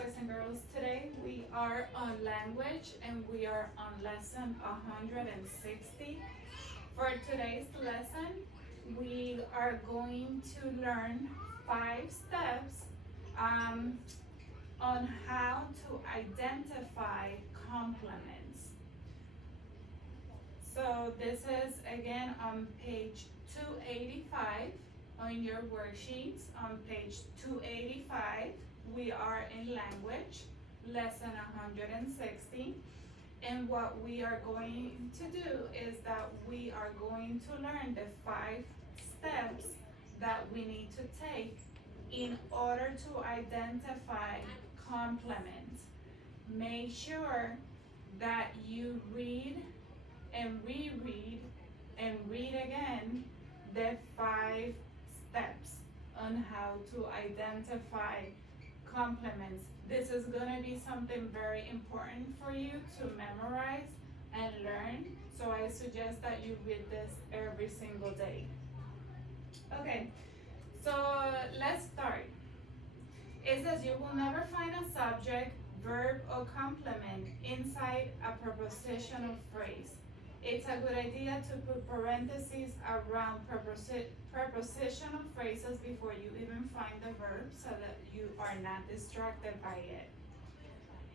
boys and girls. Today we are on language and we are on lesson 160. For today's lesson, we are going to learn 5 steps on how to identify complements. So this is again on page 285 on your worksheets. On page 285, we are in language, lesson 160. And what we are going to do is that we are going to learn the 5 steps that we need to take in order to identify complements. Make sure that you read and reread and read again the 5 steps on how to identify complements. This is going to be something very important for you to memorize and learn, so I suggest that you read this every single day. Okay, so let's start. It says you will never find a subject, verb, or complement inside a prepositional phrase. It's a good idea to put parentheses around prepositional phrases before you even find the verb so that you are not distracted by it.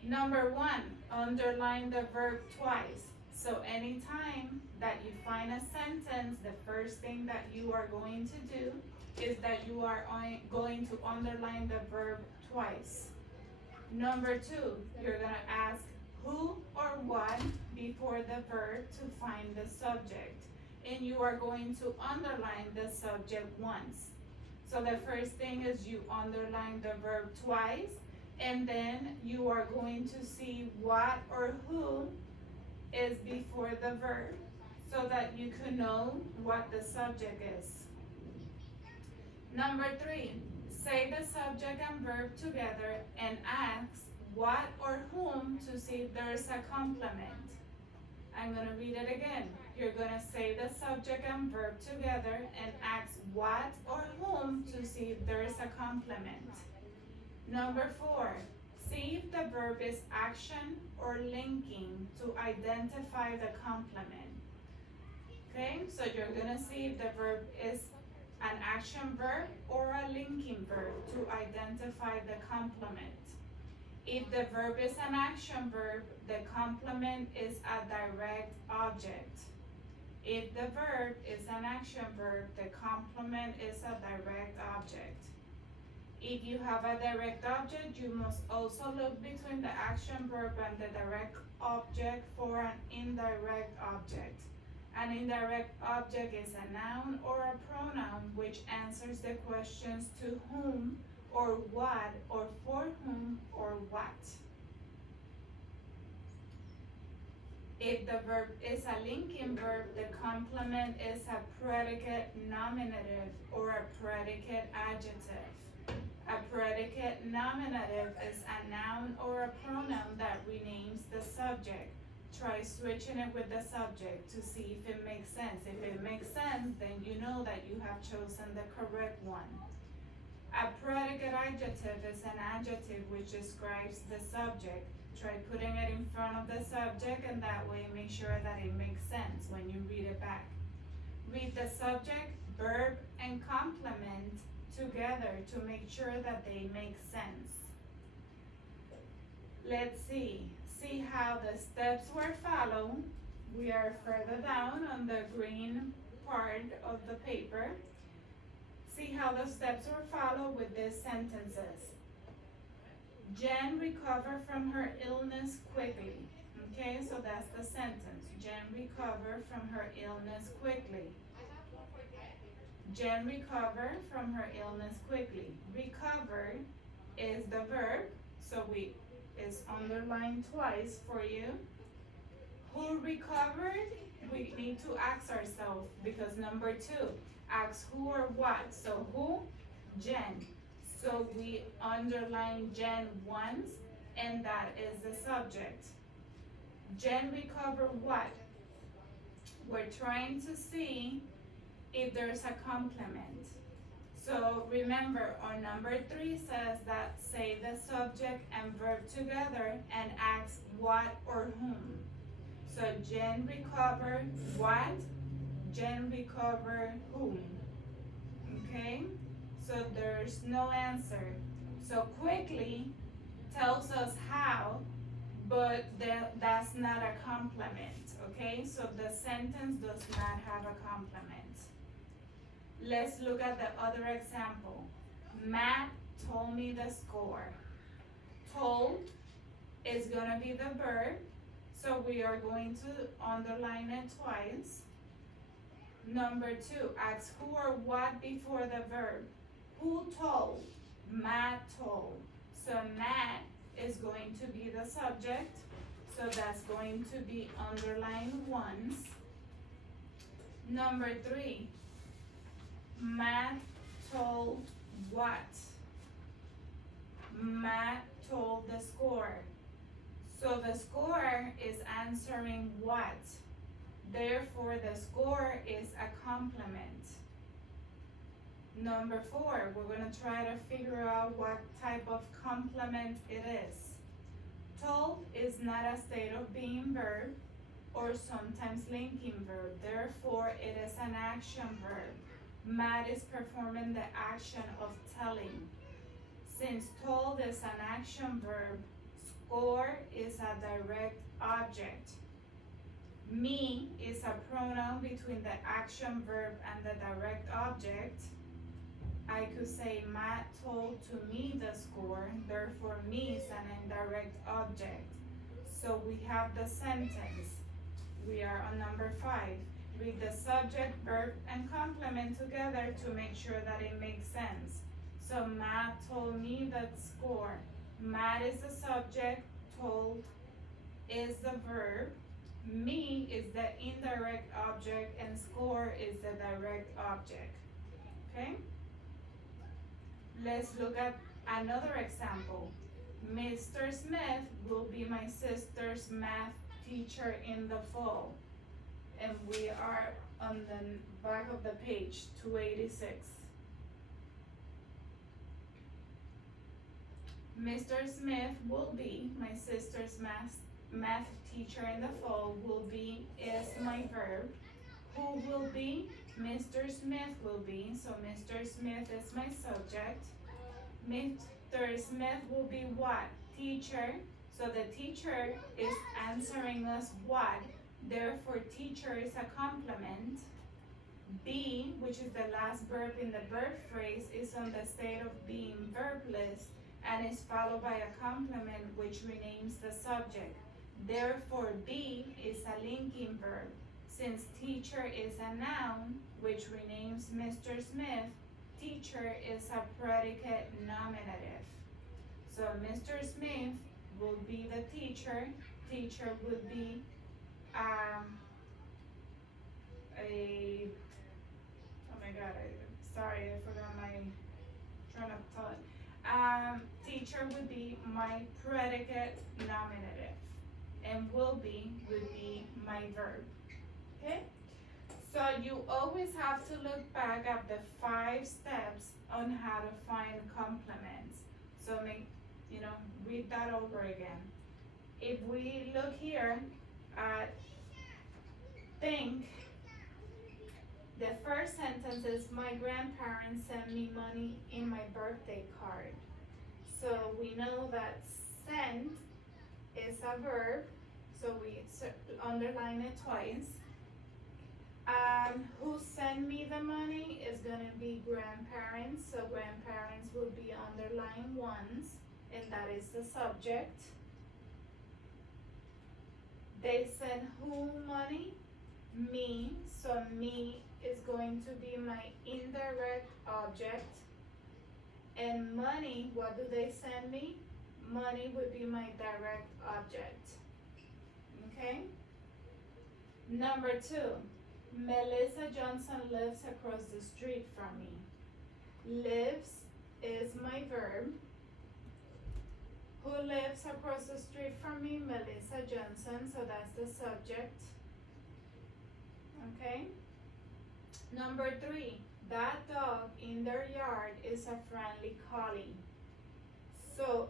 Number 1, underline the verb twice. So anytime that you find a sentence, the first thing that you are going to do is that you are going to underline the verb twice. Number 2, you're going to ask who or what before the verb to find the subject. And you are going to underline the subject once. So the first thing is you underline the verb twice, and then you are going to see what or who is before the verb so that you can know what the subject is. Number 3, say the subject and verb together and ask what or whom to see if there is a complement. I'm going to read it again. You're going to say the subject and verb together and ask what or whom to see if there is a complement. Number 4, see if the verb is action or linking to identify the complement. Okay, so you're going to see if the verb is an action verb or a linking verb to identify the complement. If the verb is an action verb, the complement is a direct object. If the verb is an action verb, the complement is a direct object. If you have a direct object, you must also look between the action verb and the direct object for an indirect object. An indirect object is a noun or a pronoun which answers the questions to whom or what or for whom or what. If the verb is a linking verb, the complement is a predicate nominative or a predicate adjective. A predicate nominative is a noun or a pronoun that renames the subject. Try switching it with the subject to see if it makes sense. If it makes sense, then you know that you have chosen the correct one. A predicate adjective is an adjective which describes the subject. Try putting it in front of the subject, and that way make sure that it makes sense when you read it back. Read the subject, verb, and complement together to make sure that they make sense. Let's see how the steps were followed. We are further down on the green part of the paper. See how the steps were followed with these sentences. Jen recovered from her illness quickly. Okay, so that's the sentence. Jen recovered from her illness quickly. Jen recovered from her illness quickly. Recovered is the verb, so it's underlined twice for you. Who recovered? We need to ask ourselves because number 2, ask who or what. So who? Jen. So we underline Jen once, and that is the subject. Jen recovered what? We're trying to see if there's a complement. So remember, our number 3 says that say the subject and verb together and ask what or whom. So Jen recovered what? Jen recovered whom? Okay? So there's no answer. So quickly tells us how, but that's not a complement. Okay? So the sentence does not have a complement. Let's look at the other example. Matt told me the score. Told is gonna be the verb, so we are going to underline it twice. Number 2, ask who or what before the verb. Who told? Matt told. So Matt is going to be the subject, so that's going to be underlined once. Number 3, Matt told what? Matt told the score. So the score is answering what? Therefore, the score is a complement. Number 4, we're going to try to figure out what type of complement it is. Told is not a state of being verb or sometimes linking verb. Therefore, it is an action verb. Matt is performing the action of telling. Since told is an action verb, score is a direct object. Me is a pronoun between the action verb and the direct object. I could say Matt told to me the score, therefore me is an indirect object. So we have the sentence. We are on number 5. Read the subject, verb, and complement together to make sure that it makes sense. So Matt told me the score. Matt is the subject, told is the verb, me is the indirect object, and score is the direct object. Okay? Let's look at another example. Mr. Smith will be my sister's math teacher in the fall. And we are on the back of the page, 286. Mr. Smith will be my sister's math teacher in the fall. Will be is my verb. Who will be? Mr. Smith will be. So Mr. Smith is my subject. Mr. Smith will be what? Teacher. So the teacher is answering us what? Therefore, teacher is a complement. Be, which is the last verb in the verb phrase, is on the state of being verbless and is followed by a complement which renames the subject. Therefore, be is a linking verb. Since teacher is a noun which renames Mr. Smith, teacher is a predicate nominative. So Mr. Smith will be the teacher. Teacher would be oh my god, sorry, I forgot my train of thought. Teacher would be my predicate nominative, and will be would be my verb. Okay? So you always have to look back at the 5 steps on how to find complements. So read that over again. If we look here at think, the first sentence is my grandparents sent me money in my birthday card. So we know that sent is a verb, so we underline it twice. Who sent me the money is gonna be grandparents, so grandparents will be underlined once, and that is the subject. They sent who money? Me, so me is going to be my indirect object. And money, what do they send me? Money would be my direct object. Okay? Number 2, Melissa Johnson lives across the street from me. Lives is my verb. Who lives across the street from me? Melissa Johnson, so that's the subject. Okay? Number 3, that dog in their yard is a friendly collie. So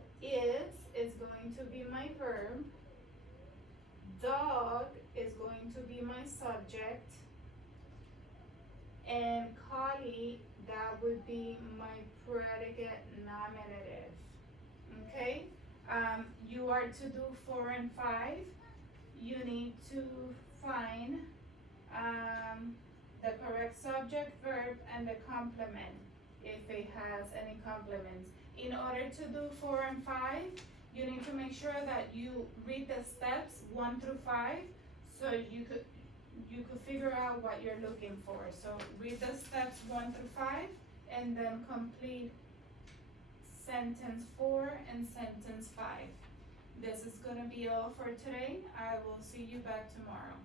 And Carly, that would be my predicate nominative. Okay? You are to do 4 and 5. You need to find the correct subject, verb, and the complement, if it has any complements. In order to do 4 and 5, you need to make sure that you read the steps 1 through 5, so you could figure out what you're looking for. So read the steps 1 through 5, and then complete sentence 4 and sentence 5. This is gonna be all for today. I will see you back tomorrow.